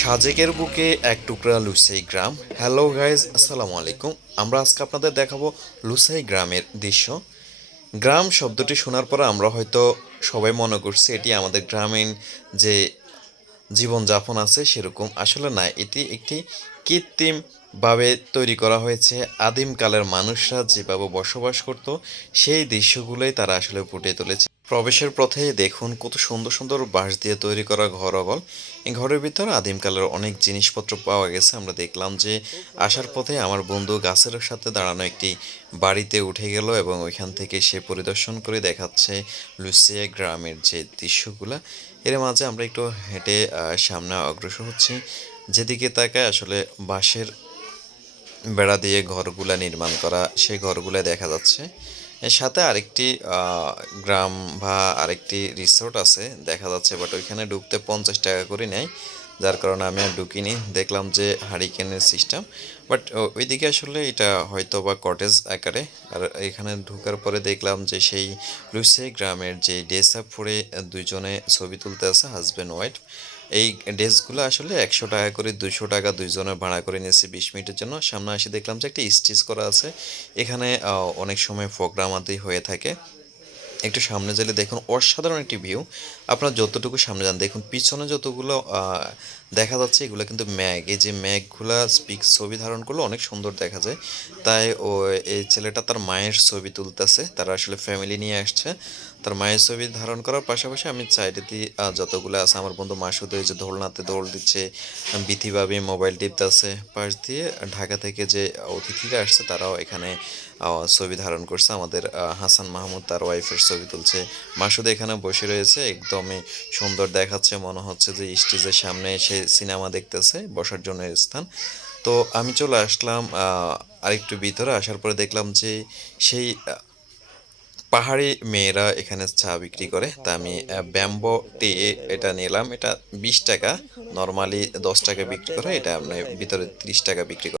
সাজেকের বুকে এক টুকরা লুসাই গ্রাম। হ্যালো গাইজ আসসালামু আলাইকুম। আমরা আজকে আপনাদের দেখাবো লুসাই গ্রামের দৃশ্য। গ্রাম শব্দটি শোনার পর আমরা হয়তো সবাই মনে করছি এটি আমাদের গ্রামীণ যে জীবনযাপন আছে সেরকম। আসলে না, এটি একটি কৃত্রিমভাবে তৈরি করা হয়েছে। আদিমকালের মানুষরা যেভাবে বসবাস করত, সেই দৃশ্যগুলোই তারা আসলে ফুটিয়ে তুলেছে। প্রবেশের পথে দেখুন কত সুন্দর সুন্দর বাঁশ দিয়ে তৈরি করা ঘর অগল। এই ঘরের ভিতর আদিমকালের অনেক জিনিসপত্র পাওয়া গেছে। আমরা দেখলাম যে আসার পথে আমার বন্ধু গাছের সাথে দাঁড়ানো একটি বাড়িতে উঠে গেল এবং ওইখান থেকে সে পরিদর্শন করে দেখাচ্ছে লুসিয়া গ্রামের যে দৃশ্যগুলা। এর মাঝে আমরা একটু হেঁটে সামনে অগ্রসর হচ্ছি। যেদিকে তাকায় আসলে বাঁশের বেড়া দিয়ে ঘরগুলা নির্মাণ করা সেই ঘরগুলা দেখা যাচ্ছে। এর সাথে আরেকটি গ্রাম বা আরেকটি রিসোর্ট আছে, দেখা যাচ্ছে বাট ওইখানে ঢুকতে পঞ্চাশ টাকা করে নেয়, যার কারণে আমি আর ঢুকিনি। দেখলাম যে হারিকেনের সিস্টেম বাট ওইদিকে আসলে এটা হয়তো বা কটেজ আকারে, আর এখানে ঢুকার পরে দেখলাম যে সেই লুসে গ্রামের যে আপ পরে দুইজনে ছবি তুলতে আছে হাজব্যান্ড ওয়াইফ এই ড্রেসগুলো আসলে একশো টাকা করে, দুইশো টাকা দুইজনের ভাড়া করে নিয়েছি বিশ মিনিটের জন্য। সামনে এসে দেখলাম যে একটা স্টিচ করা আছে। এখানে অনেক সময় প্রোগ্রাম আদি হয়ে থাকে। একটু সামনে গেলে দেখুন অসাধারণ একটি ভিউ। আপনারা যতটুকু সামনে যান, দেখুন পিছনে যতগুলো দেখা যাচ্ছে এগুলো কিন্তু ম্যাগ। এই যে ম্যাগগুলা স্পিক ছবি ধারণ করলে অনেক সুন্দর দেখা যায়। তাই ও, এই ছেলেটা তার মায়ের ছবি তুলতেছে। তারা আসলে ফ্যামিলি নিয়ে আসছে। তার মায়ের ছবি ধারণ করার পাশাপাশি আমি চাইডে দিয়ে যতগুলো আছে, আমার বন্ধু মাসুদ ওই যে দোলনাতে দৌড় দিচ্ছে বিথিভাবে মোবাইল টিপতেছে। পাশ দিয়ে ঢাকা থেকে যে অতিথিরা আসছে, তারাও এখানে ছবি ধারণ করছে। আমাদের হাসান মাহমুদ তার ওয়াইফের ছবি তুলছে। মাসুদ এখানে বসে রয়েছে। একদমই সুন্দর দেখাচ্ছে। মনে হচ্ছে যে স্টেজের সামনে সে সিনেমা দেখতেছে, বসার জন্য স্থান। তো আমি চলে আসলাম আরেকটু ভিতরে। আসার পরে দেখলাম যে সেই পাহাড়ি মেয়েরা এখানে চা বিক্রি করে। তা আমি ব্যাম্বো টি এটা নিলাম। এটা বিশ টাকা। নর্মালি দশ টাকা বিক্রি করে। এটা আপনি ভিতরে ত্রিশ টাকা বিক্রি করে